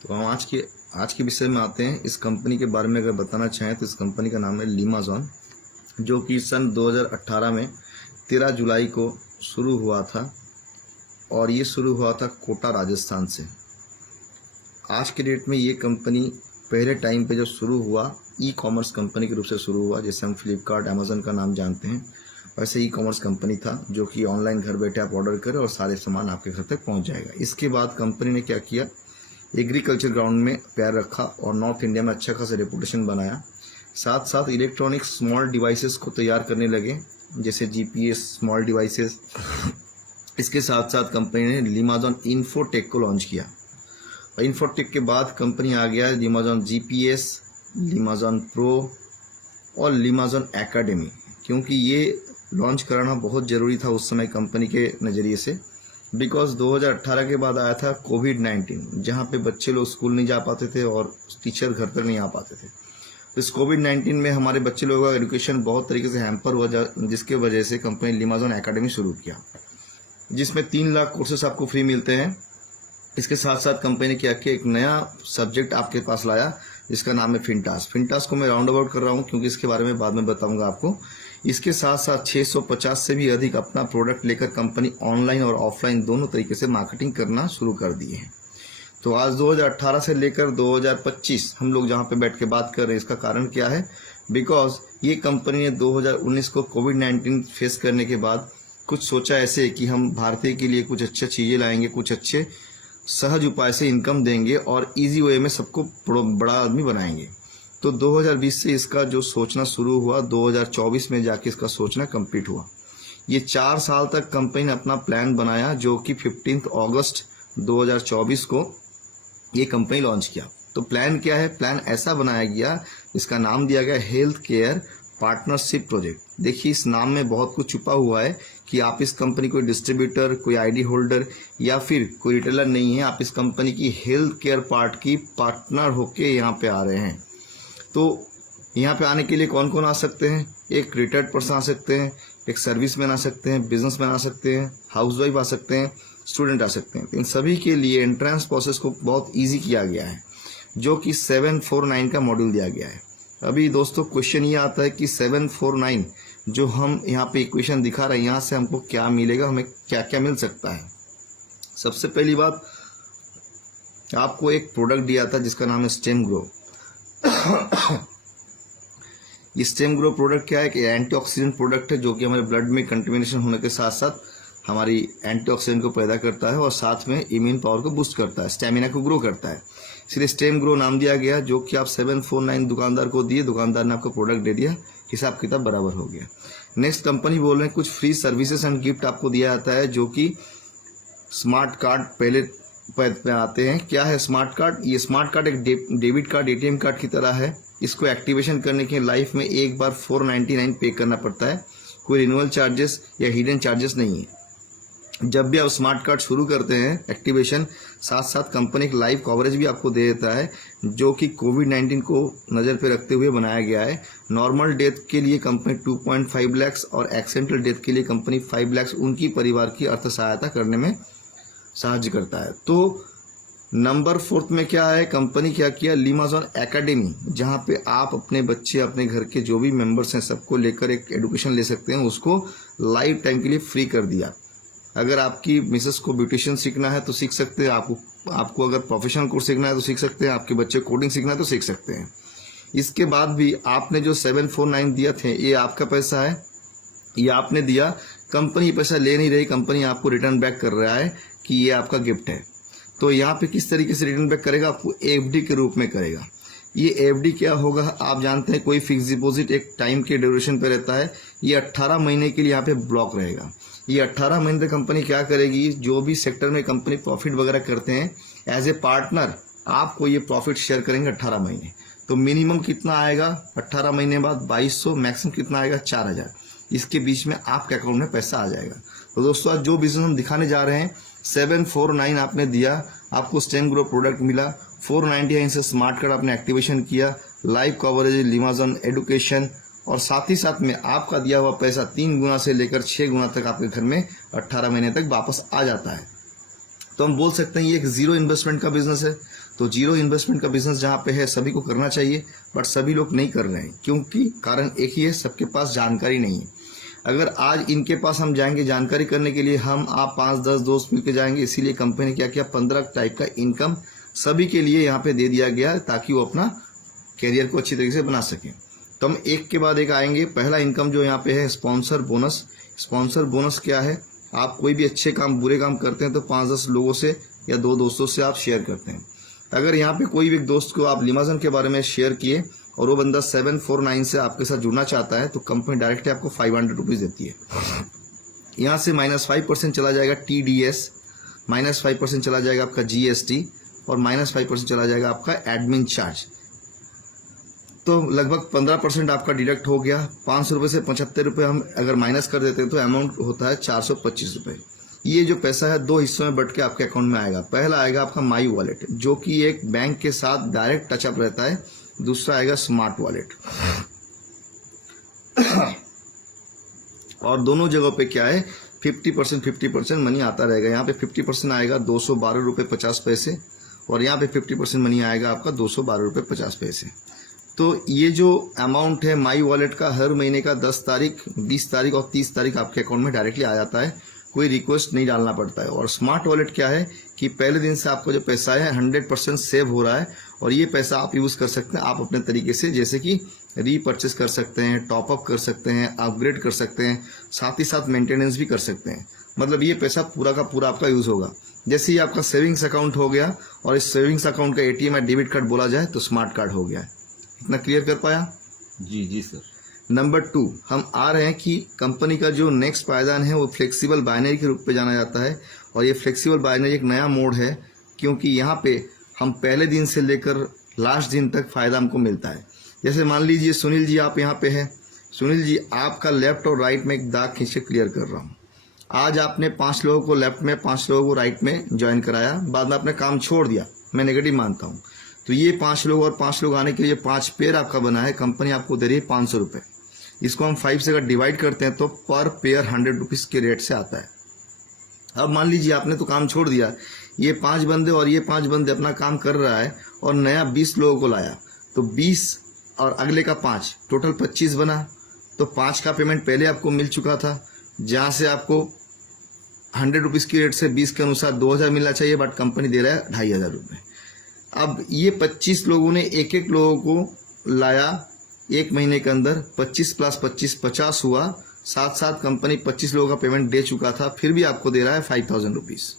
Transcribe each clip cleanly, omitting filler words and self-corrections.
तो हम आज के विषय में आते हैं। इस कंपनी के बारे में अगर बताना चाहें तो इस कंपनी का नाम है लीमाज़ॉन, जो कि सन 2018 में 13 जुलाई को शुरू हुआ था और ये शुरू हुआ था कोटा राजस्थान से। आज के डेट में ये कंपनी पहले टाइम पे जो शुरू हुआ ई कॉमर्स कंपनी के रूप से शुरू हुआ, जैसे हम फ्लिपकार्ट अमेज़न का नाम जानते हैं, वैसे ई कॉमर्स कंपनी था जो कि ऑनलाइन घर बैठे आप ऑर्डर करें और सारे सामान आपके घर तक पहुंच जाएगा। इसके बाद कंपनी ने क्या किया, एग्रीकल्चर ग्राउंड में पैर रखा और नॉर्थ इंडिया में अच्छा खासा रेपुटेशन बनाया। साथ साथ इलेक्ट्रॉनिक स्मॉल डिवाइसेस को तैयार करने लगे, जैसे जीपीएस स्मॉल डिवाइसेस। इसके साथ साथ कंपनी ने लीमाज़ॉन इन्फोटेक को लॉन्च किया और इन्फोटेक के बाद कंपनी आ गया लीमाज़ॉन जीपीएस, लीमाज़ॉन प्रो और लीमाज़ॉन एकेडमी, क्योंकि ये लॉन्च कराना बहुत ज़रूरी था उस समय कंपनी के नज़रिए से। बिकॉज 2018 के बाद आया था कोविड-19, जहाँ पे बच्चे लोग स्कूल नहीं जा पाते थे और टीचर घर तक नहीं आ पाते थे। तो इस कोविड-19 में हमारे बच्चे लोगों का एजुकेशन बहुत तरीके से हैम्पर हुआ, जिसके वजह से कंपनी लीमाज़ॉन एकेडमी शुरू किया, जिसमें 3 लाख कोर्सेस आपको फ्री मिलते हैं। इसके साथ साथ कंपनी ने क्या किया, एक नया सब्जेक्ट आपके पास लाया जिसका नाम है फिनटास। फिनटास को मैं राउंड अबाउट कर रहा हूँ क्योंकि इसके बारे में बाद में बताऊंगा आपको। इसके साथ साथ 650 से भी अधिक अपना प्रोडक्ट लेकर कंपनी ऑनलाइन और ऑफलाइन दोनों तरीके से मार्केटिंग करना शुरू कर दिए हैं। तो आज 2018 से लेकर 2025 हम लोग जहाँ पे बैठ के बात कर रहे हैं, इसका कारण क्या है? बिकॉज ये कंपनी ने 2019 को कोविड-19 फेस करने के बाद कुछ सोचा ऐसे कि हम भारतीय के लिए कुछ अच्छी चीज़ें लाएंगे, कुछ अच्छे सहज उपाय से इनकम देंगे और इजी वे में सबको बड़ा आदमी बनाएंगे। तो 2020 से इसका जो सोचना शुरू हुआ, 2024 में जाके इसका सोचना कंप्लीट हुआ। ये 4 साल तक कंपनी ने अपना प्लान बनाया, जो कि 15 अगस्त 2024 को ये कंपनी लॉन्च किया। तो प्लान क्या है? प्लान ऐसा बनाया गया, इसका नाम दिया गया हेल्थ केयर पार्टनरशिप प्रोजेक्ट। देखिए, इस नाम में बहुत कुछ छुपा हुआ है कि आप इस कंपनी कोई डिस्ट्रीब्यूटर, कोई आईडी होल्डर या फिर कोई रिटेलर नहीं है। आप इस कंपनी की हेल्थ केयर पार्ट की पार्टनर होके यहाँ पे आ रहे हैं। तो यहाँ पे आने के लिए कौन कौन आ सकते हैं? एक रिटायर्ड पर्सन आ सकते हैं, एक सर्विसमैन आ सकते हैं, बिजनेसमैन आ सकते हैं, हाउसवाइफ आ सकते हैं, स्टूडेंट आ सकते हैं। इन सभी के लिए एंट्रेंस प्रोसेस को बहुत ईजी किया गया है, जो कि 749 का मॉड्यूल दिया गया है। अभी दोस्तों क्वेश्चन ये आता है कि 749 जो हम यहाँ पे इक्वेशन दिखा रहे हैं, यहाँ से हमको क्या मिलेगा, हमें क्या क्या मिल सकता है? सबसे पहली बात, आपको एक प्रोडक्ट दिया था जिसका नाम है स्टेम ग्रो। ये स्टेम ग्रो प्रोडक्ट क्या है कि एंटीऑक्सीडेंट प्रोडक्ट है, जो कि हमारे ब्लड में कंटेमिनेशन होने के साथ साथ हमारी एंटीऑक्सीडेंट को पैदा करता है और साथ में इम्यून पावर को बूस्ट करता है, स्टेमिना को ग्रो करता है। इसलिए स्टेम ग्रो नाम दिया गया, जो कि आप 749 दुकानदार को दिए, दुकानदार ने आपको प्रोडक्ट दे दिया, हिसाब किताब बराबर हो गया। नेक्स्ट कंपनी बोल रहे हैं कुछ फ्री सर्विसेज एंड गिफ्ट आपको दिया जाता है, जो कि स्मार्ट कार्ड पहले पे आते हैं। क्या है स्मार्ट कार्ड? ये स्मार्ट कार्ड एक डेबिट कार्ड, एटीएम कार्ड की तरह है। इसको एक्टिवेशन करने के लाइफ में एक बार 499 पे करना पड़ता है। कोई रिन्यूअल चार्जेस या हिडन चार्जेस नहीं है। जब भी आप स्मार्ट कार्ड शुरू करते हैं एक्टिवेशन, साथ साथ कंपनी एक लाइव कवरेज भी आपको दे देता है, जो कि कोविड-19 को नज़र पे रखते हुए बनाया गया है। नॉर्मल डेथ के लिए कंपनी 2.5 लाख और एक्सीडेंटल डेथ के लिए कंपनी 5 लाख उनकी परिवार की अर्थ सहायता करने में साहाय्य करता है। तो नंबर 4 में क्या है, कंपनी क्या किया, लीमाज़ॉन एकेडमी, जहां पे आप अपने बच्चे, अपने घर के जो भी मेंबर्स हैं, सबको लेकर एक एजुकेशन ले सकते हैं, उसको लाइफ टाइम के लिए फ्री कर दिया। अगर आपकी मिसेस को ब्यूटिशियन सीखना है तो सीख सकते हैं, आपको अगर प्रोफेशनल कोर्स सीखना है तो सीख सकते हैं, आपके बच्चे कोडिंग सीखना है तो सीख सकते हैं। इसके बाद भी आपने जो 749 दिया थे, ये आपका पैसा है, ये आपने दिया, कंपनी पैसा ले नहीं रही, कंपनी आपको रिटर्न बैक कर रहा है कि ये आपका गिफ्ट है। तो यहाँ पे किस तरीके से रिटर्न बैक करेगा? आपको एफडी के रूप में करेगा। ये एफडी क्या होगा? आप जानते हैं, कोई फिक्स डिपॉजिट एक टाइम के ड्यूरेशन पे रहता है। ये 18 महीने के लिए यहाँ पे ब्लॉक रहेगा। ये 18 महीने तक कंपनी क्या करेगी, जो भी सेक्टर में कंपनी प्रॉफिट वगैरह करते हैं, एज ए पार्टनर आपको ये प्रॉफिट शेयर करेंगे 18 महीने। तो मिनिमम कितना आएगा 18 महीने बाद? 2200। मैक्सिमम कितना आएगा? 4000। इसके बीच में आपके अकाउंट में पैसा आ जाएगा। तो दोस्तों, आज जो बिजनेस हम दिखाने जा रहे हैं, 749 आपने दिया, आपको स्टेम ग्रो प्रोडक्ट मिला, 499 से स्मार्ट कार्ड आपने एक्टिवेशन किया, लाइव कवरेज, लीमाज़ॉन एडुकेशन, और साथ ही साथ में आपका दिया हुआ पैसा 3 गुना से लेकर 6 गुना तक आपके घर में 18 महीने तक वापस आ जाता है। तो हम बोल सकते हैं ये एक जीरो इन्वेस्टमेंट का बिजनेस है। तो जीरो इन्वेस्टमेंट का बिजनेस जहाँ पे है सभी को करना चाहिए, बट सभी लोग नहीं कर रहे हैं, क्योंकि कारण एक ही है, सबके पास जानकारी नहीं है। अगर आज इनके पास हम जाएंगे जानकारी करने के लिए, हम आप 5-10 दोस्त मिलकर जाएंगे, इसीलिए कंपनी ने क्या किया 15 टाइप का इनकम सभी के लिए यहाँ पे दे दिया गया ताकि वो अपना कैरियर को अच्छी तरीके से बना सकें। तो हम एक के बाद एक आएंगे। पहला इनकम जो यहाँ पे है स्पॉन्सर बोनस। स्पॉन्सर बोनस क्या है? आप कोई भी अच्छे काम बुरे काम करते हैं तो 5-10 लोगों से या 2 दोस्तों से आप शेयर करते हैं। अगर यहाँ पे कोई भी एक दोस्त को आप लिमाजन के बारे में शेयर किए और वो बंदा 749 से आपके साथ जुड़ना चाहता है तो कंपनी डायरेक्टली आपको 500 रुपीज़ देती है। यहाँ से -5% चला जाएगा TDS, -5% चला जाएगा आपका GST और -5% चला जाएगा आपका एडमिन चार्ज। तो लगभग 15% आपका डिडक्ट हो गया। 500 रुपये से 75 रुपये हम अगर माइनस कर देते हैं तो अमाउंट होता है 425 रुपये। ये जो पैसा है 2 हिस्सों में बट के आपके अकाउंट में आएगा। पहला आएगा आपका माई वॉलेट, जो कि एक बैंक के साथ डायरेक्ट टचअप रहता है। दूसरा आएगा स्मार्ट वॉलेट। और दोनों जगहों पे क्या है 50% मनी आता रहेगा। यहाँ पे 50% आएगा 212 रुपये 50 पैसे और यहाँ पे 50% मनी आएगा आपका 212 रुपये 50 पैसे। तो ये जो अमाउंट है माई वॉलेट का हर महीने का 10 तारीख, 20 तारीख और 30 तारीख आपके अकाउंट में डायरेक्टली आ जाता है, कोई रिक्वेस्ट नहीं डालना पड़ता है। और स्मार्ट वॉलेट क्या है कि पहले दिन से आपका जो पैसा है 100% सेव हो रहा है और ये पैसा आप यूज़ कर सकते हैं आप अपने तरीके से, जैसे कि रीपर्चेस कर सकते हैं, टॉपअप कर सकते हैं, अपग्रेड कर सकते हैं, साथ ही साथ मेंटेनेंस भी कर सकते हैं। मतलब ये पैसा पूरा का पूरा आपका यूज़ होगा। जैसे ही आपका सेविंग्स अकाउंट हो गया और इस सेविंग्स अकाउंट का ATM या डेबिट कार्ड बोला जाए तो स्मार्ट कार्ड हो गया है। इतना क्लियर कर पाया? जी सर। नंबर 2 हम आ रहे हैं कि कंपनी का जो नेक्स्ट पायदान है वो फ्लेक्सिबल बाइनरी के रूप में जाना जाता है। और ये फ्लेक्सिबल बाइनरी एक नया मोड है, क्योंकि यहाँ पे हम पहले दिन से लेकर लास्ट दिन तक फ़ायदा हमको मिलता है। जैसे मान लीजिए सुनील जी आप यहाँ पे हैं। सुनील जी आपका लेफ्ट और राइट में एक दाग खींच के क्लियर कर रहा हूँ। आज आपने 5 लोगों को लेफ्ट में 5 लोगों को राइट में ज्वाइन कराया, बाद में आपने काम छोड़ दिया, मैं नेगेटिव मानता हूँ। तो ये 5 लोग और 5 लोग आने के लिए 5 पेयर आपका बना है, कंपनी आपको दे रही है 500 रुपये। इसको हम 5 से अगर डिवाइड करते हैं तो पर पेयर 100 रुपीज़ के रेट से आता है। अब मान लीजिए आपने तो काम छोड़ दिया, ये 5 बंदे और ये 5 बंदे अपना काम कर रहा है और नया 20 लोगों को लाया, तो 20 और अगले का 5 टोटल 25 बना। तो 5 का पेमेंट पहले आपको मिल चुका था, जहाँ से आपको 100 रुपीज़ की रेट से 20 के अनुसार 2000 मिलना चाहिए, बट कंपनी दे रहा है 2500 रुपये। अब ये 25 लोगों ने एक लोगों को लाया एक महीने के अंदर, 25 + 25 50 हुआ। साथ साथ कंपनी 25 लोगों का पेमेंट दे चुका था, फिर भी आपको दे रहा है 5000 रुपीज़।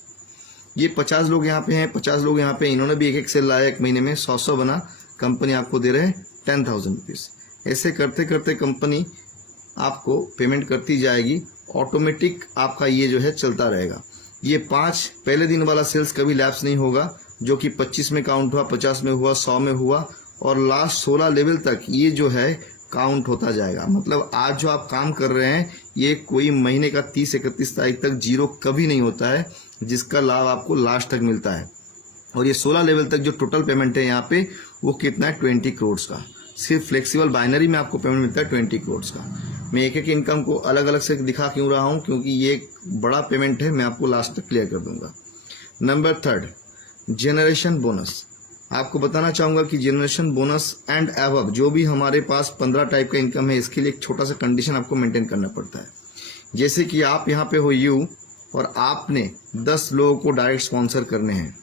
ये 50 लोग यहाँ पे हैं, 50 लोग यहाँ पे, इन्होंने भी एक सेल लाया एक महीने में, 100 बना, कंपनी आपको दे रहे हैं 10,000 रुपीज़। ऐसे करते करते कंपनी आपको पेमेंट करती जाएगी, ऑटोमेटिक आपका ये जो है चलता रहेगा। ये 5 पहले दिन वाला सेल्स कभी लैप्स नहीं होगा, जो कि 25 में काउंट हुआ, 50 में हुआ, 100 में हुआ और लास्ट 16 लेवल तक ये जो है काउंट होता जाएगा। मतलब आज जो आप काम कर रहे हैं ये कोई महीने का 30-31 तारीख तक जीरो कभी नहीं होता है, जिसका लाभ आपको लास्ट तक मिलता है। और ये 16 लेवल तक जो टोटल पेमेंट है यहाँ पे वो कितना है 20 करोड़ का। सिर्फ फ्लेक्सिबल बाइनरी में आपको पेमेंट मिलता है 20 करोड़ का। मैं एक इनकम को अलग अलग से दिखा क्यों रहा हूँ, क्योंकि ये एक बड़ा पेमेंट है, मैं आपको लास्ट तक क्लियर कर दूंगा। Number 3 generation bonus. आपको बताना चाहूँगा कि जनरेशन बोनस एंड एबव जो भी हमारे पास 15 टाइप का इनकम है, इसके लिए एक छोटा सा कंडीशन आपको मेंटेन करना पड़ता है। जैसे कि आप यहाँ पे हो यू और आपने 10 लोगों को डायरेक्ट स्पॉन्सर करने हैं,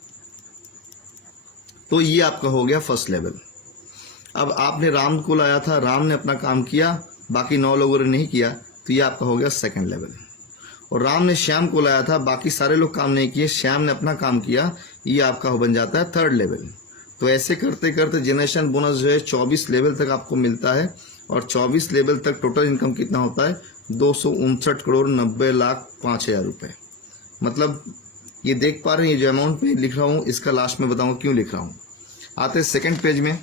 तो ये आपका हो गया फर्स्ट लेवल। अब आपने राम को लाया था, राम ने अपना काम किया, बाकी 9 लोगों ने नहीं किया, तो ये आपका हो गया सेकंड लेवल। और राम ने श्याम को लाया था, बाकी सारे लोग काम नहीं किए, श्याम ने अपना काम किया, ये आपका बन जाता है थर्ड लेवल। तो ऐसे करते करते जनरेशन बोनस जो है 24 लेवल तक आपको मिलता है। और 24 लेवल तक टोटल इनकम कितना होता है 259,90,05,000 रुपये। मतलब ये देख पा रहे हैं, ये जो अमाउंट में लिख रहा हूँ इसका लास्ट में बताऊंगा क्यों लिख रहा हूँ। आते हैं सेकेंड पेज में।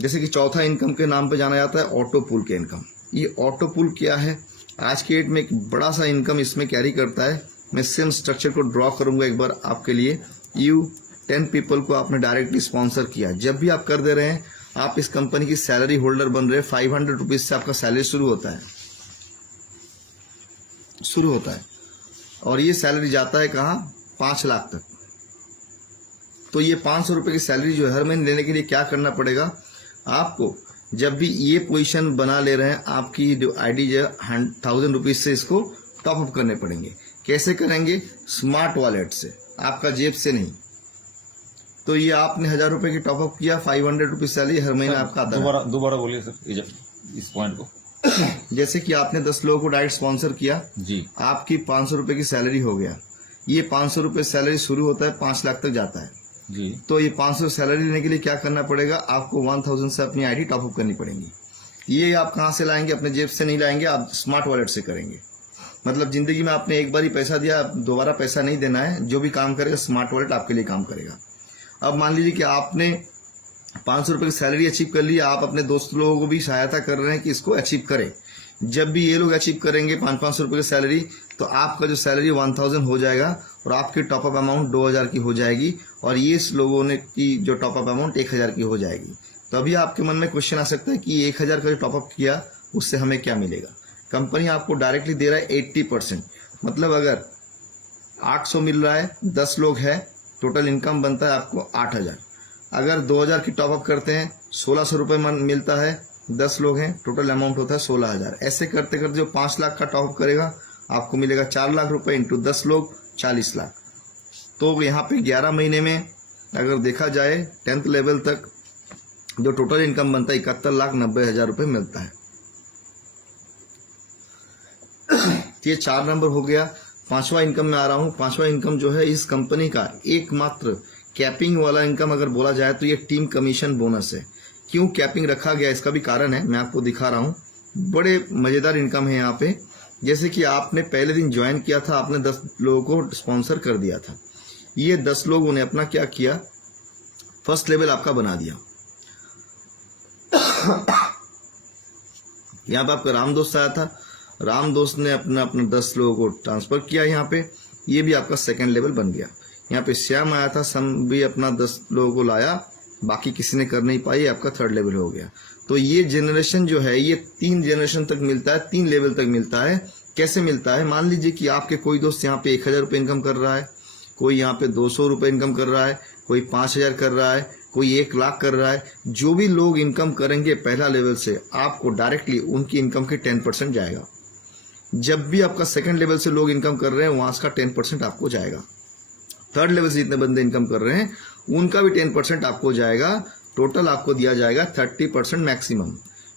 जैसे कि चौथा इनकम के नाम पे जाना जाता है ऑटो पूल के इनकम। ये ऑटो पूल क्या है, आज की डेट में एक बड़ा सा इनकम इसमें कैरी करता है। मैं सेम स्ट्रक्चर को ड्रॉ करूंगा एक बार आपके लिए। यू 10 पीपल को आपने डायरेक्टली स्पॉन्सर किया, जब भी आप कर दे रहे हैं आप इस कंपनी की सैलरी होल्डर बन रहे हैं। 500 रुपीज से आपका सैलरी शुरू होता है। शुरू होता है और ये सैलरी जाता है कहाँ, 5 लाख तक। तो ये 500 रुपये की सैलरी जो है हर महीने लेने के लिए क्या करना पड़ेगा आपको, जब भी ये पोजीशन बना ले रहे हैं आपकी जो आईडी जो है 1000 रुपीज से इसको टॉपअप करने पड़ेंगे। कैसे करेंगे, स्मार्ट वॉलेट से, आपका जेब से नहीं। तो ये आपने 1000 रुपये की टॉपअप किया, 500 रुपीज सैलरी हर महीने आपका आता है। दोबारा बोलिए सर इस पॉइंट को। जैसे कि आपने 10 लोगों को डायरेक्ट स्पॉन्सर किया जी, आपकी 500 रुपये की सैलरी हो गया। ये 500 रुपये सैलरी शुरू होता है 5 लाख तक जाता है जी। तो ये 500 सैलरी लेने के लिए क्या करना पड़ेगा आपको, 1000 से अपनी आईडी टॉपअप करनी पड़ेगी। ये आप कहाँ से लाएंगे, अपने जेब से नहीं लाएंगे, आप स्मार्ट वॉलेट से करेंगे। मतलब जिंदगी में आपने एक बार ही पैसा दिया, दोबारा पैसा नहीं देना है। जो भी काम करेगा स्मार्ट वॉलेट आपके लिए काम करेगा। अब मान लीजिए कि आपने 500 रुपये की सैलरी अचीव कर ली, आप अपने दोस्त लोगों को भी सहायता कर रहे हैं कि इसको अचीव करें। जब भी ये लोग अचीव करेंगे 500 रुपये की सैलरी, तो आपका जो सैलरी 1000 हो जाएगा और आपकी टॉपअप अमाउंट 2000 की हो जाएगी और ये लोगों ने की जो टॉपअप अमाउंट 1000 की हो जाएगी। तो अभी आपके मन में क्वेश्चन आ सकता है कि 1000 का जो टॉपअप किया उससे हमें क्या मिलेगा। कंपनी आपको डायरेक्टली दे रहा है 80%। मतलब अगर 800 मिल रहा है, 10 लोग है, टोटल इनकम बनता है आपको 8000। अगर 2000 की टॉपअप करते हैं 1600 रुपये मिलता है, 10 लोग हैं, टोटल अमाउंट होता है 16000। ऐसे करते करते जो 5 लाख का टॉपअप करेगा आपको मिलेगा 4 लाख रुपए इंटू 10 लोग 40 लाख। तो यहाँ पे 11 महीने में अगर देखा जाए 10th लेवल तक जो टोटल इनकम बनता है 71,90,000 रुपये मिलता है। ये 4 नंबर हो गया। 5वां इनकम में आ रहा हूँ। 5वां इनकम जो है इस कंपनी का एकमात्र कैपिंग वाला इनकम अगर बोला जाए तो ये टीम कमीशन बोनस है। क्यों कैपिंग रखा गया इसका भी कारण है, मैं आपको दिखा रहा हूँ। बड़े मजेदार इनकम है यहाँ पे। जैसे कि आपने पहले दिन ज्वाइन किया था, आपने 10 लोगों को स्पॉन्सर कर दिया था। ये 10 लोगों ने अपना क्या किया, फर्स्ट लेवल आपका बना दिया। यहाँ पे आपका राम दोस्त आया था, राम दोस्त ने अपना 10 लोगों को ट्रांसफर किया यहाँ पे, ये भी आपका सेकंड लेवल बन गया। यहाँ पे श्याम आया था, सम भी अपना 10 लोगों को लाया, बाकी किसी ने कर नहीं पाई, आपका थर्ड लेवल हो गया। तो ये जनरेशन जो है ये 3 जनरेशन तक मिलता है, 3 लेवल तक मिलता है। कैसे मिलता है, मान लीजिए कि आपके कोई दोस्त यहाँ पे 1000 रुपये इनकम कर रहा है, कोई यहाँ पे 200 रुपये इनकम कर रहा है, कोई 5000 कर रहा है, कोई 1 लाख कर रहा है। जो भी लोग इनकम करेंगे पहला लेवल से, आपको डायरेक्टली उनकी इनकम की 10% जाएगा। जब भी आपका सेकंड लेवल से लोग इनकम कर रहे हैं वहां का 10% आपको जाएगा। थर्ड लेवल से जितने बंदे इनकम कर रहे हैं उनका भी 10% आपको जाएगा। टोटल आपको दिया जाएगा 30% मैक्सिमम।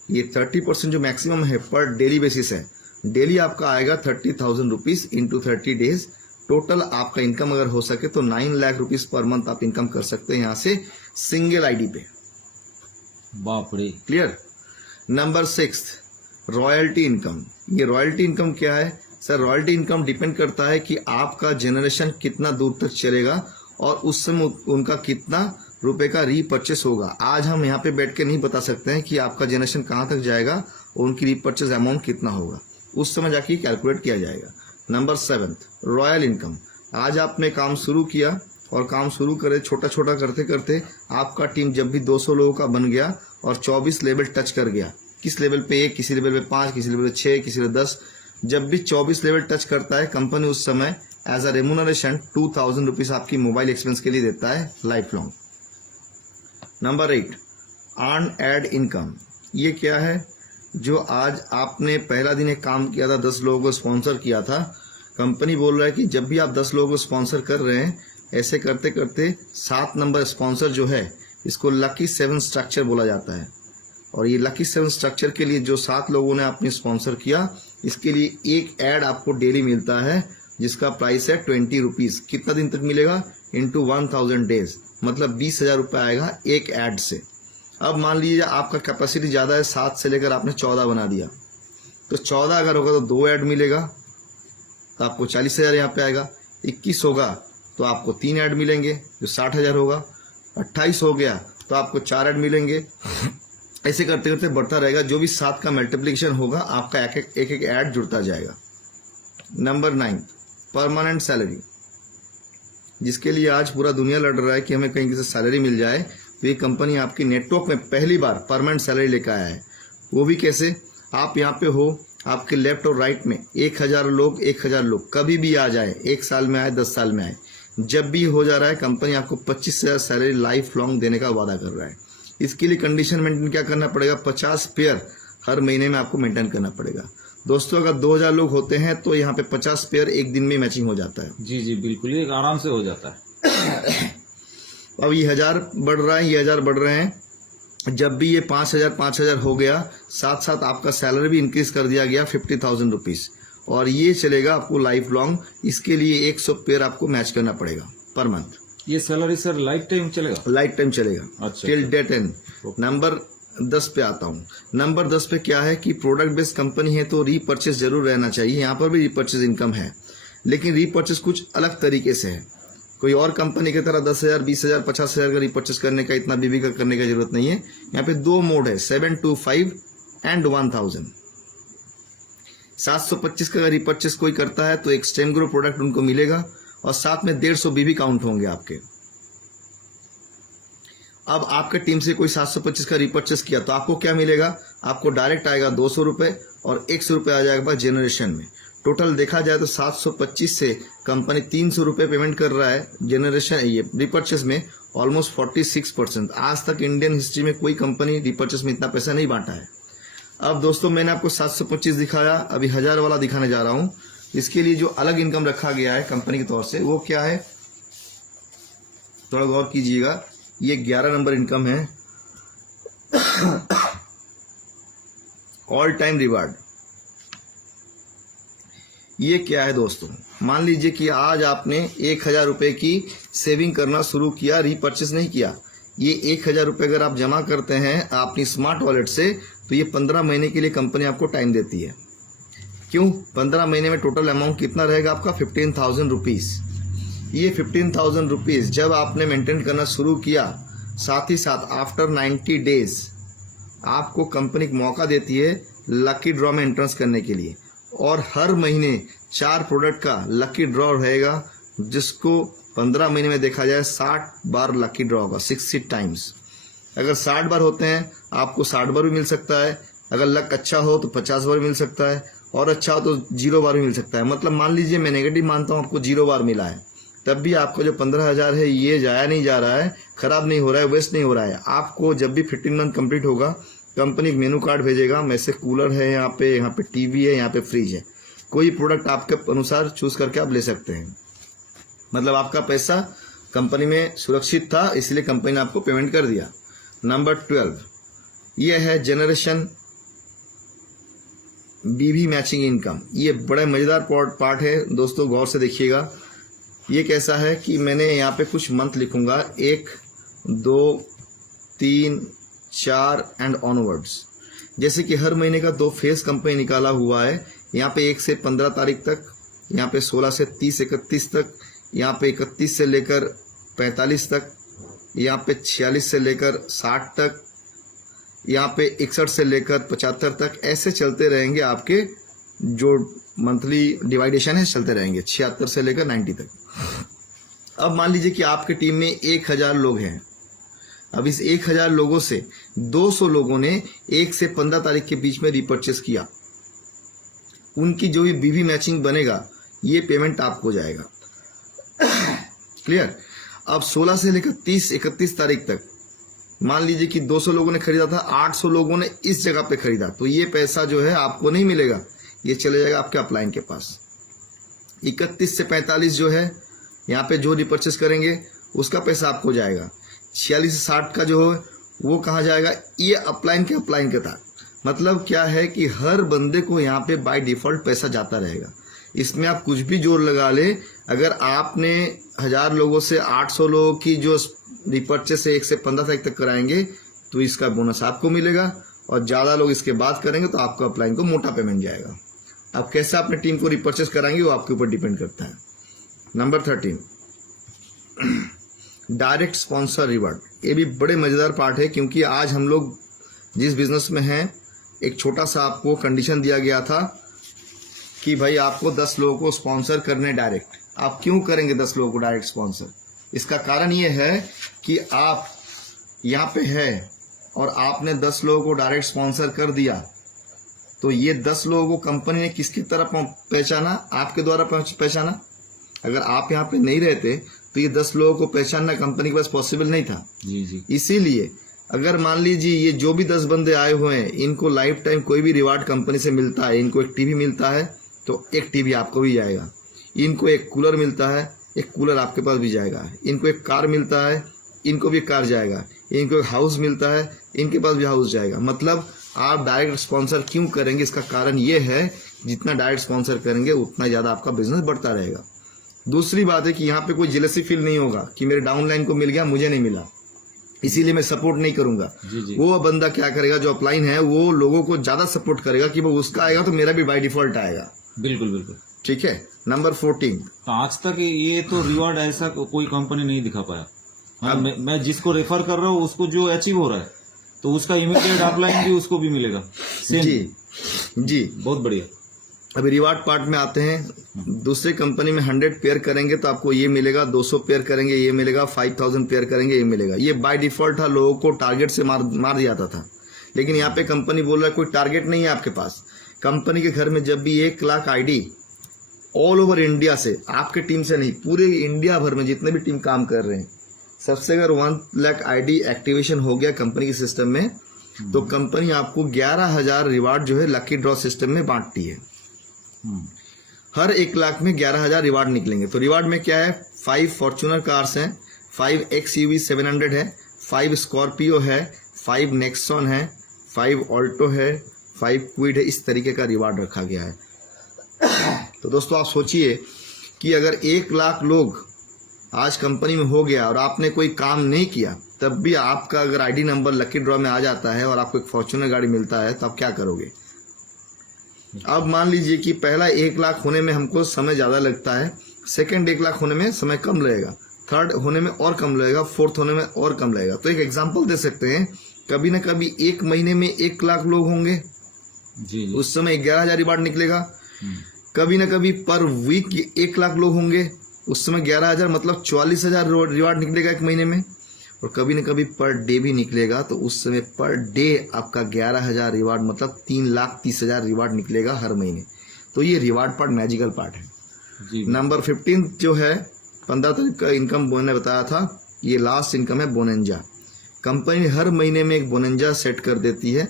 ये 30% जो मैक्सिमम है पर डेली बेसिस है। डेली आपका आएगा 30,000 रुपीज इंटू 30 डेज। टोटल आपका इनकम अगर हो सके तो 9 लाख रुपीज पर मंथ आप इनकम कर सकते हैं यहाँ से सिंगल आईडी पे। बाप रे। क्लियर। Number 6 royalty income. ये रॉयल्टी इनकम क्या है सर? रॉयल्टी इनकम डिपेंड करता है कि आपका जनरेशन कितना दूर तक चलेगा और उस समय उनका कितना रुपए का रीपर्चेस होगा। आज हम यहाँ पे बैठ के नहीं बता सकते हैं कि आपका जनरेशन कहाँ तक जाएगा और उनकी रीपर्चेस अमाउंट कितना होगा, उस समय जाके कैलकुलेट किया जाएगा। Number 7 royal income. आज आपने काम शुरू किया और काम शुरू करे छोटा छोटा करते करते आपका टीम जब भी 200 लोगों का बन गया और 24 लेवल टच कर गया, किस लेवल पे 1, किसी लेवल पे 5, किसी लेवल पे 6, किसी लेवल 10, जब भी 24 लेवल टच करता है कंपनी उस समय एज अ रेम्यूनरेशन 2000 रुपीज आपकी मोबाइल एक्सपेंस के लिए देता है life long. Number 8 earned income. ये क्या है? जो आज आपने पहला दिन एक काम किया था, 10 लोगों को स्पॉन्सर किया था, कंपनी बोल रहा है कि जब भी आप 10 लोगों को स्पॉन्सर कर रहे हैं, ऐसे करते करते 7 नंबर स्पॉन्सर जो है इसको लकी 7 स्ट्रक्चर बोला जाता है। और ये लकी 7 स्ट्रक्चर के लिए जो 7 लोगों ने आपने स्पॉन्सर किया, इसके लिए एक ऐड आपको डेली मिलता है जिसका प्राइस है 20 रुपीज। कितना दिन तक मिलेगा? इंटू 1000 डेज, मतलब 20,000 रुपये आएगा एक ऐड से। अब मान लीजिए आपका कैपेसिटी ज्यादा है, 7 से लेकर आपने 14 बना दिया, तो 14 अगर होगा तो 2 ऐड मिलेगा तो आपको 40,000 यहाँ पे आएगा। 21 होगा तो आपको 3 ऐड मिलेंगे जो 60,000 होगा। 28 हो गया तो आपको 4 ऐड मिलेंगे। ऐसे करते करते बढ़ता रहेगा। जो भी 7 का मल्टीप्लिकेशन होगा आपका एक ऐड जुड़ता जाएगा। नंबर 9 परमानेंट सैलरी, जिसके लिए आज पूरा दुनिया लड़ रहा है कि हमें कहीं से सैलरी मिल जाए, तो ये कंपनी आपकी नेटवर्क में पहली बार परमानेंट सैलरी लेकर आया है। वो भी कैसे? आप यहाँ पे हो, आपके लेफ्ट और राइट में 1000 लोग कभी भी आ जाए, 1 साल में आए 10 साल में आए, जब भी हो जा रहा है कंपनी आपको 25,000 सैलरी लाइफ लॉन्ग देने का वादा कर रहा है। इसके लिए कंडीशन मेंटेन क्या करना पड़ेगा, 50 पेयर हर महीने में आपको मेंटेन करना पड़ेगा। दोस्तों अगर 2000 लोग होते हैं तो यहाँ पे 50 पेयर एक दिन में मैचिंग हो जाता है। जी जी बिल्कुल, ये आराम से हो जाता है। अब ये 1000 बढ़ रहा है, ये 1000 बढ़ रहे हैं। जब भी ये 5000 हो गया, साथ साथ आपका सैलरी भी इंक्रीज कर दिया गया 50,000 रुपीज, और ये चलेगा आपको लाइफ लॉन्ग। इसके लिए 100 पेयर आपको मैच करना पड़ेगा पर मंथ। ये सैलरी सर लाइफ टाइम चलेगा? लाइफ टाइम चलेगा, अच्छा, टिल डेट एंड। नंबर 10 पे आता हूँ। नंबर 10 पे क्या है कि प्रोडक्ट बेस्ड कंपनी है तो रीपर्चेस जरूर रहना चाहिए। यहाँ पर भी रीपर्चेस इनकम है, लेकिन रीपर्चेस कुछ अलग तरीके से है। कोई और कंपनी की तरह 10,000, 20,000, 50,000 का रीपर्चेस करने का, इतना बीबी का करने का जरूरत नहीं है। यहाँ पे 2 मोड है, 725 एंड 1000। 725 का अगर रीपर्चेस कोई करता है तो एक स्टेम ग्रो प्रोडक्ट उनको मिलेगा और साथ में 150 बीबी काउंट होंगे आपके। अब आपके टीम से कोई 725 का रीपर्चेस किया तो आपको क्या मिलेगा, आपको डायरेक्ट आएगा 200 रुपए और 100 रुपए आ जाएगा जनरेशन में। टोटल देखा जाए तो 725 से कंपनी 300 रुपए पेमेंट कर रहा है जनरेशन, ये रिपर्चेस में ऑलमोस्ट 46%। आज तक इंडियन हिस्ट्री में कोई कंपनी रिपर्चेस में इतना पैसा नहीं बांटा है। अब दोस्तों मैंने आपको 725 दिखाया, अभी 1000 वाला दिखाने जा रहा हूं। इसके लिए जो अलग इनकम रखा गया है कंपनी की तौर से वो क्या है, थोड़ा गौर कीजिएगा। ये 11 नंबर इनकम है, ऑल टाइम रिवार्ड। ये क्या है दोस्तों, मान लीजिए कि आज आपने 1000 रुपए की सेविंग करना शुरू किया, रीपर्चेस नहीं किया। ये 1000 रुपए अगर आप जमा करते हैं अपनी स्मार्ट वॉलेट से तो ये 15 महीने के लिए कंपनी आपको टाइम देती है। क्यों? 15 महीने में टोटल अमाउंट कितना रहेगा आपका, 15,000 रुपीज। ये 15,000 रुपीज जब आपने मेंटेन करना शुरू किया, साथ ही साथ आफ्टर 90 डेज आपको कंपनी मौका देती है लकी ड्रॉ में एंट्रेंस करने के लिए, और हर महीने 4 प्रोडक्ट का लकी ड्रॉ रहेगा, जिसको 15 महीने में देखा जाए 60 बार लकी ड्रॉ होगा, 60 टाइम्स। अगर 60 बार होते हैं आपको 60 बार भी मिल सकता है, अगर लक अच्छा हो तो 50 बार मिल सकता है, और अच्छा हो तो 0 बार भी मिल सकता है। मतलब मान लीजिए मैं नेगेटिव मानता हूँ, आपको 0 बार मिला है, तब भी आपका जो 15,000 है ये जाया नहीं जा रहा है, खराब नहीं हो रहा है, वेस्ट नहीं हो रहा है। आपको जब भी 15 मंथ कंप्लीट होगा कंपनी एक मेनू कार्ड भेजेगा, में से कूलर है, यहाँ पे टीवी है, यहाँ पे फ्रिज है, कोई प्रोडक्ट आपके अनुसार चूज करके आप ले सकते हैं। मतलब आपका पैसा कंपनी में सुरक्षित था, इसलिए कंपनी ने आपको पेमेंट कर दिया। नंबर 12 ये है जनरेशन बीवी मैचिंग इनकम। ये बड़ा मजेदार पार्ट है दोस्तों, गौर से देखिएगा। ये कैसा है कि मैंने यहाँ पे कुछ मंथ लिखूंगा, 1, 2, 3, 4 एंड ऑनवर्ड्स। जैसे कि हर महीने का 2 फेज कंपनी निकाला हुआ है, यहाँ पे 1 से 15 तारीख तक, यहाँ पे 16 से 30-31 तक, यहाँ पे 31 से लेकर 45 तक, यहाँ पे 46 से लेकर 60 तक, यहाँ पे 61 से लेकर 75 तक। ऐसे चलते रहेंगे आपके जो मंथली डिवाइडेशन है, चलते रहेंगे 76 से लेकर 90 तक। अब मान लीजिए कि आपके टीम में 1000 लोग हैं। अब इस 1000 लोगों से 200 लोगों ने 1 से 15 तारीख के बीच में रिपर्चेस किया, उनकी जो भी बीवी मैचिंग बनेगा ये पेमेंट आपको जाएगा। क्लियर? अब 16 से लेकर 30-31 तारीख तक मान लीजिए कि 200 लोगों ने खरीदा था, 800 लोगों ने इस जगह पे खरीदा, तो ये पैसा जो है आपको नहीं मिलेगा, ये चले जाएगा आपके अपलाइन के पास। 31 से 45 जो है यहाँ पे जो रिपर्चेस करेंगे उसका पैसा आपको जाएगा। 46 से 60 का जो है वो कहाँ जाएगा, ये अपलाइन के था। मतलब क्या है कि हर बंदे को यहाँ पे बाय डिफॉल्ट पैसा जाता रहेगा। इसमें आप कुछ भी जोर लगा ले, अगर आपने 1000 लोगों से 800 लोगों की जो रिपर्चेस 1 से 15 तारीख तक कराएंगे तो इसका बोनस आपको मिलेगा, और ज्यादा लोग इसके बाद करेंगे तो आपको अपलाइन को मोटा पेमेंट जाएगा। आप कैसे अपने टीम को रिपर्चेस कराएंगे वो आपके ऊपर डिपेंड करता है। Number 13 direct sponsor reward. ये भी बड़े मजेदार पार्ट है, क्योंकि आज हम लोग जिस बिजनेस में हैं, एक छोटा सा आपको कंडीशन दिया गया था कि भाई आपको 10 लोगों को स्पॉन्सर करने डायरेक्ट। आप क्यों करेंगे 10 लोगों को डायरेक्ट स्पॉन्सर? इसका कारण ये है कि आप यहाँ पे है और आपने 10 लोगों को डायरेक्ट स्पॉन्सर कर दिया तो ये 10 लोगों को कंपनी ने किसकी तरह पहचाना? आपके द्वारा पहचाना। अगर आप यहाँ पे नहीं रहते तो ये 10 लोगों को पहचानना कंपनी के पास पॉसिबल नहीं था। जी जी। इसीलिए अगर मान लीजिए ये जो भी 10 बंदे आए हुए हैं, इनको लाइफ टाइम कोई भी रिवार्ड कंपनी से मिलता है, इनको एक टीवी मिलता है तो एक टीवी आपको भी जाएगा, इनको एक कूलर मिलता है, एक कूलर आपके पास भी जाएगा, इनको एक कार मिलता है, इनको भी कार जाएगा, इनको एक हाउस मिलता है, इनके पास भी हाउस जाएगा। मतलब आप डायरेक्ट स्पॉन्सर क्यों करेंगे? इसका कारण ये है जितना डायरेक्ट स्पॉन्सर करेंगे उतना ज्यादा आपका बिजनेस बढ़ता रहेगा। दूसरी बात है कि यहाँ पे कोई जेलसी फील नहीं होगा कि मेरे डाउनलाइन को मिल गया मुझे नहीं मिला, इसीलिए मैं सपोर्ट नहीं करूंगा। जी जी। वो बंदा क्या करेगा, जो अपलाइन है वो लोगों को ज्यादा सपोर्ट करेगा कि वो उसका आएगा तो मेरा भी बाय डिफॉल्ट आएगा। बिल्कुल बिल्कुल। ठीक है। नंबर 14, तो आज तक ये तो रिवार्ड ऐसा कोई कंपनी नहीं दिखा पाया। हाँ, मैं जिसको रेफर कर रहा हूँ उसको जो अचीव हो रहा है तो उसका इमीडिएट अपलाइन भी उसको भी मिलेगा। सेम। जी जी। बहुत बढ़िया। अभी रिवार्ड पार्ट में आते हैं। दूसरी कंपनी में 100 पेयर करेंगे तो आपको ये मिलेगा, 200 पेयर करेंगे ये मिलेगा, 5000 पेयर करेंगे ये मिलेगा। ये बाय डिफॉल्ट था, लोगों को टारगेट से मार दिया जाता था। लेकिन यहाँ पे कंपनी बोल रहा है कोई टारगेट नहीं है आपके पास। कंपनी के घर में जब भी 1 lakh ID all over India से, आपके टीम से नहीं, पूरे इंडिया भर में जितने भी टीम काम कर रहे हैं, सबसे अगर 1 लाख आईडी एक्टिवेशन हो गया कंपनी के सिस्टम में तो कंपनी आपको 11,000 रिवार्ड जो है लकी ड्रॉ सिस्टम में बांटती है। हर 1 लाख में 11,000 रिवार्ड निकलेंगे। तो रिवार्ड में क्या है? 5 फॉर्च्यूनर कार्स हैं, 5 XUV 700 है, 5 स्कॉर्पियो है, 5 नेक्सॉन है, 5 ऑल्टो है, 5 क्विड है। इस तरीके का रिवार्ड रखा गया है। तो दोस्तों आप सोचिए कि अगर 1 लाख लोग आज कंपनी में हो गया और आपने कोई काम नहीं किया, तब भी आपका अगर आईडी नंबर लकी ड्रॉ में आ जाता है और आपको एक फॉर्च्यूनर गाड़ी मिलता है तो आप क्या करोगे? अब मान लीजिए कि पहला 1 लाख होने में हमको समय ज्यादा लगता है, सेकंड 1 लाख होने में समय कम लगेगा, थर्ड होने में और कम लगेगा, फोर्थ होने में और कम लगेगा। तो एक एग्जांपल दे सकते हैं, कभी ना कभी 1 महीने में 1 लाख लोग होंगे, जी जी। उस समय 11,000 रिवार्ड निकलेगा। कभी ना कभी पर वीक 1 लाख लोग होंगे, उस समय 11,000 मतलब 44,000 रिवार्ड निकलेगा 1 महीने में। और कभी न कभी पर डे भी निकलेगा तो उस समय पर डे आपका 11,000 रिवार्ड मतलब 3,30,000 रिवार्ड निकलेगा हर महीने। तो ये रिवार्ड पार्ट मैजिकल पार्ट है। जी। नंबर 15 जो है 15 तारीख का इनकम बोनस बताया था, ये लास्ट इनकम है बोनंजा। कंपनी हर महीने में एक बोनंजा सेट कर देती है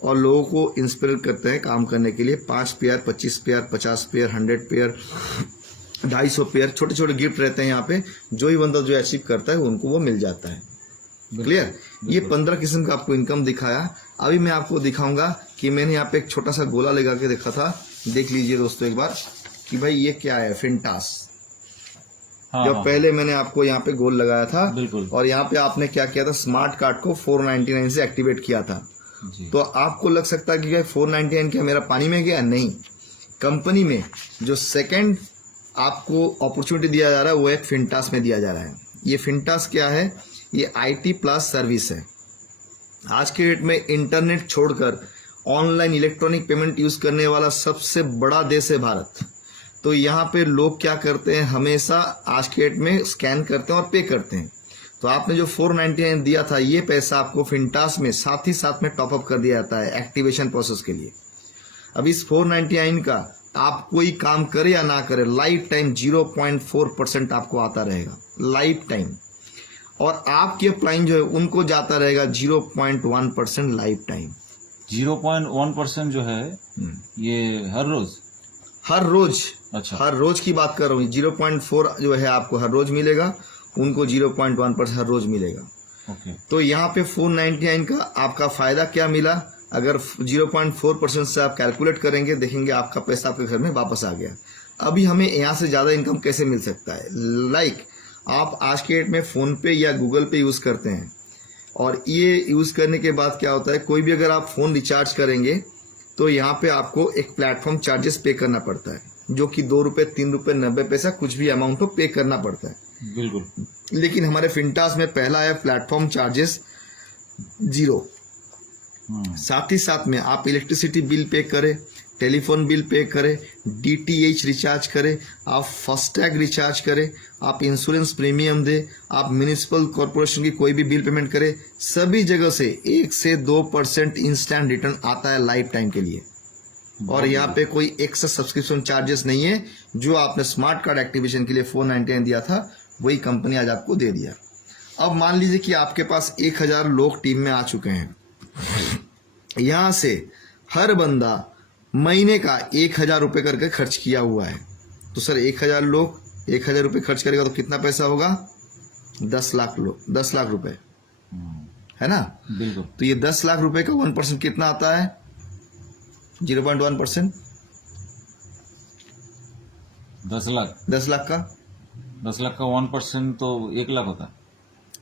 और लोगों को इंस्पायर करते हैं काम करने के लिए। 5 pair, 25 pair, 50 pair, 100 pair, 250 pair, छोटे छोटे गिफ्ट रहते हैं यहाँ पे। जो ही बंदा जो अचीव करता है उनको वो मिल जाता है। क्लियर? ये 15 किस्म का आपको इनकम दिखाया। अभी मैं आपको दिखाऊंगा कि मैंने यहाँ पे एक छोटा सा गोला लगा के देखा था। देख लीजिए दोस्तों एक बार कि भाई ये क्या है, फिंटास। हाँ, जो हाँ, पहले मैंने आपको यहाँ पे गोल लगाया था बिल्कुल। और यहाँ पे आपने क्या किया था, स्मार्ट कार्ड को 499 से एक्टिवेट किया था। जी। तो आपको लग सकता है कि 499 क्या मेरा पानी में गया? नहीं, कंपनी में जो सेकंड आपको अपॉर्चुनिटी दिया जा रहा है वो एक फिंटास में दिया जा रहा है। ये फिंटास क्या है? ये IT प्लस सर्विस है। आज के डेट में इंटरनेट छोड़कर ऑनलाइन इलेक्ट्रॉनिक पेमेंट यूज करने वाला सबसे बड़ा देश है भारत। तो यहाँ पे लोग क्या करते हैं, हमेशा आज के डेट में स्कैन करते हैं और पे करते हैं। तो आपने जो 499 दिया था ये पैसा आपको फिंटास में साथ ही साथ में टॉपअप कर दिया जाता है एक्टिवेशन प्रोसेस के लिए। अब इस 499 का आप कोई काम करे या ना करे, लाइफ टाइम 0.4% आपको आता रहेगा लाइफ टाइम। और आपके अपलाइन जो है उनको जाता रहेगा 0.1% लाइफ टाइम। 0.1% जो है ये हर रोज। अच्छा। हर रोज की बात कर रहा हूँ। 0.4 जो है आपको हर रोज मिलेगा, उनको 0.1% हर रोज मिलेगा। ओके। तो यहाँ पे 499 का आपका फायदा क्या मिला? अगर 0.4% से आप कैलकुलेट करेंगे, देखेंगे आपका पैसा आपके घर में वापस आ गया। अभी हमें यहाँ से ज्यादा इनकम कैसे मिल सकता है? लाइक आप आज के डेट में फोन पे या गूगल पे यूज करते हैं और ये यूज करने के बाद क्या होता है, कोई भी अगर आप फोन रिचार्ज करेंगे तो यहाँ पे आपको एक प्लेटफॉर्म चार्जेस पे करना पड़ता है, जो कि 2 रुपए, 3 रुपए, 90 पैसा कुछ भी अमाउंट हो पे करना पड़ता है। बिल्कुल। लेकिन हमारे फिंटास में पहला है प्लेटफॉर्म चार्जेस 0। साथ ही साथ में आप इलेक्ट्रिसिटी बिल पे करें, टेलीफोन बिल पे करें, DTH रिचार्ज करें, आप फास्टैग रिचार्ज करें, आप इंश्योरेंस प्रीमियम दें, आप म्यूनिसिपल कॉर्पोरेशन की कोई भी बिल पेमेंट करें, सभी जगह से 1 से 2% इंस्टेंट रिटर्न आता है लाइफ टाइम के लिए। और यहाँ पे कोई एक्स्ट्रा सब्सक्रिप्शन चार्जेस नहीं है। जो आपने स्मार्ट कार्ड एक्टिवेशन के लिए 499 दिया था वही कंपनी आज आपको दे दिया। अब मान लीजिए कि आपके पास 1000 लोग टीम में आ चुके हैं, यहाँ से हर बंदा महीने का 1000 रुपये करके खर्च किया हुआ है। तो सर 1000 लोग 1000 रुपये खर्च करेगा तो कितना पैसा होगा? 10 लाख लोग, 10 लाख रुपए, है ना? बिल्कुल। तो ये 10 लाख रुपए का 1% कितना आता है? 0.1%। 10 लाख 10 लाख का 1% तो 1 लाख होता है।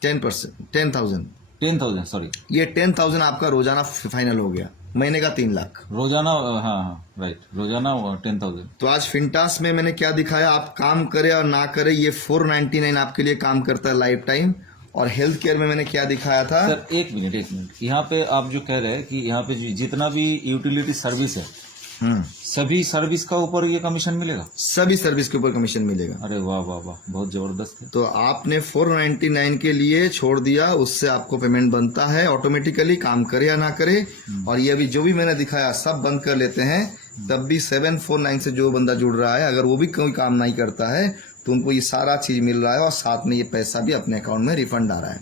10%, 10,000। 10,000 सॉरी, ये 10,000 आपका रोजाना फाइनल हो गया, महीने का 3 लाख। रोजाना, हाँ राइट, रोजाना 10,000। तो आज फिंटास में मैंने क्या दिखाया, आप काम करे और ना करे ये 499 आपके लिए काम करता है लाइफ टाइम। और हेल्थ केयर में मैंने क्या दिखाया था? सर एक मिनट, यहाँ पे आप जो कह रहे हैं कि यहाँ पे जितना भी यूटिलिटी सर्विस है सभी सर्विस का ऊपर ये कमीशन मिलेगा? सभी सर्विस के ऊपर कमीशन मिलेगा। अरे वाह वाह वाह, बहुत जबरदस्त है। तो आपने 499 के लिए छोड़ दिया, उससे आपको पेमेंट बनता है ऑटोमेटिकली, काम करे या ना करे। और ये अभी जो भी मैंने दिखाया सब बंद कर लेते हैं, तब भी 749 से जो बंदा जुड़ रहा है, अगर वो भी कोई काम नहीं करता है तो उनको ये सारा चीज मिल रहा है और साथ में ये पैसा भी अपने अकाउंट में रिफंड आ रहा है।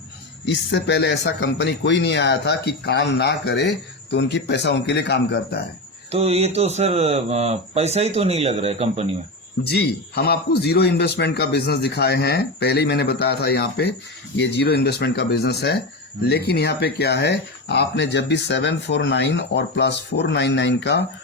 इससे पहले ऐसा कंपनी कोई नहीं आया था कि काम ना करे तो उनकी पैसा उनके लिए काम करता है। तो ये तो सर पैसा ही तो नहीं लग रहा है कंपनी में। जी, हम आपको जीरो इन्वेस्टमेंट का बिजनेस दिखाए हैं, पहले ही मैंने बताया था यहाँ पे ये जीरो इन्वेस्टमेंट का बिजनेस है। लेकिन यहाँ पे क्या है, आपने जब भी 749 और प्लस 499 का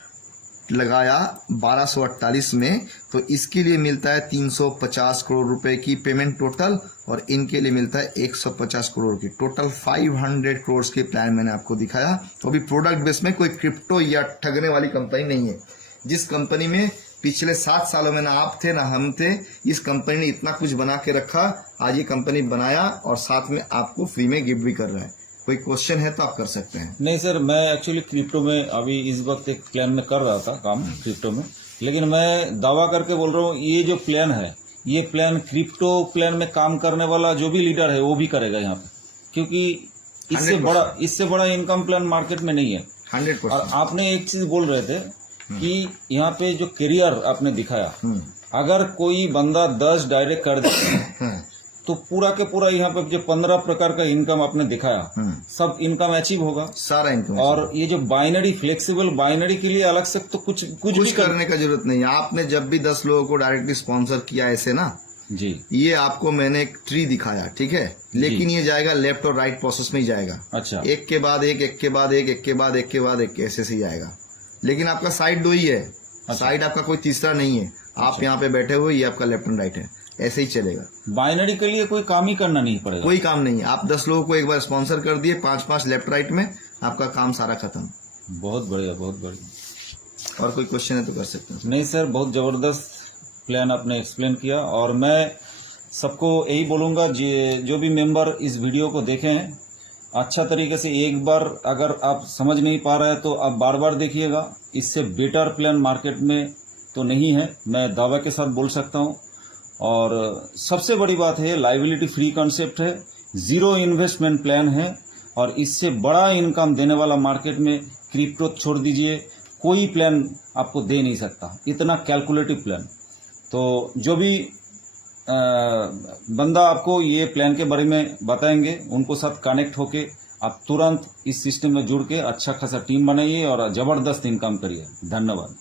लगाया 1248 में, तो इसके लिए मिलता है 350 करोड़ रुपए की पेमेंट टोटल, और इनके लिए मिलता है 150 करोड़ की टोटल 500 करोड़ के प्लान मैंने आपको दिखाया। तो अभी प्रोडक्ट बेस में कोई क्रिप्टो या ठगने वाली कंपनी नहीं है। जिस कंपनी में पिछले 7 सालों में ना आप थे ना हम थे, इस कंपनी ने इतना कुछ बना के रखा, आज ये कंपनी बनाया और साथ में आपको फ्री में गिफ्ट भी कर रहा है। कोई क्वेश्चन है तो आप कर सकते हैं। नहीं सर, मैं एक्चुअली क्रिप्टो में अभी इस वक्त एक प्लान में कर रहा था काम क्रिप्टो में, लेकिन मैं दावा करके बोल रहा हूँ ये जो प्लान है, ये प्लान क्रिप्टो प्लान में काम करने वाला जो भी लीडर है वो भी करेगा यहाँ पे, क्योंकि इससे बड़ा इनकम प्लान मार्केट में नहीं है। 100%। और आपने एक चीज बोल रहे थे कि यहाँ पे जो करियर आपने दिखाया, अगर कोई बंदा 10 डायरेक्ट कर दे तो पूरा के पूरा यहाँ पे जो 15 प्रकार का इनकम आपने दिखाया, सब इनकम अचीव होगा, सारा इनकम। और ये जो बाइनरी, फ्लेक्सिबल बाइनरी के लिए अलग से तो कुछ भी करने का जरूरत नहीं है। आपने जब भी 10 लोगों को डायरेक्टली स्पॉन्सर किया ऐसे ना जी, ये आपको मैंने एक ट्री दिखाया, ठीक है, लेकिन ये जाएगा लेफ्ट और राइट प्रोसेस में ही जाएगा। अच्छा, एक के बाद एक, एक के बाद एक, एक के बाद एक के बाद एक, ऐसे से ही जाएगा। लेकिन आपका साइड 2 ही है, साइड आपका कोई तीसरा नहीं है। आप यहाँ पे बैठे हुए, ये आपका लेफ्ट एंड राइट है, ऐसे ही चलेगा। बाइनरी के लिए कोई काम ही करना नहीं पड़ेगा, कोई काम नहीं है। आप 10 लोगों को एक बार स्पॉन्सर कर दिए, 5-5 लेफ्ट राइट में, आपका काम सारा खत्म। बहुत बढ़िया, बहुत बढ़िया। और कोई क्वेश्चन है तो कर सकते हैं। नहीं सर, बहुत जबरदस्त प्लान आपने एक्सप्लेन किया, और मैं सबको यही बोलूंगा जो भी मेंबर इस वीडियो को देखें, अच्छा तरीके से एक बार अगर आप समझ नहीं पा रहे हैं तो आप बार बार देखिएगा। इससे बेटर प्लान मार्केट में तो नहीं है, मैं दावा के साथ बोल सकता हूं। और सबसे बड़ी बात है, लायबिलिटी फ्री कॉन्सेप्ट है, जीरो इन्वेस्टमेंट प्लान है, और इससे बड़ा इनकम देने वाला मार्केट में क्रिप्टो छोड़ दीजिए, कोई प्लान आपको दे नहीं सकता, इतना कैलकुलेटिव प्लान। तो जो भी बंदा आपको ये प्लान के बारे में बताएंगे, उनको साथ कनेक्ट होके आप तुरंत इस सिस्टम में जुड़ के अच्छा खासा टीम बनाइए और जबरदस्त इनकम करिए। धन्यवाद।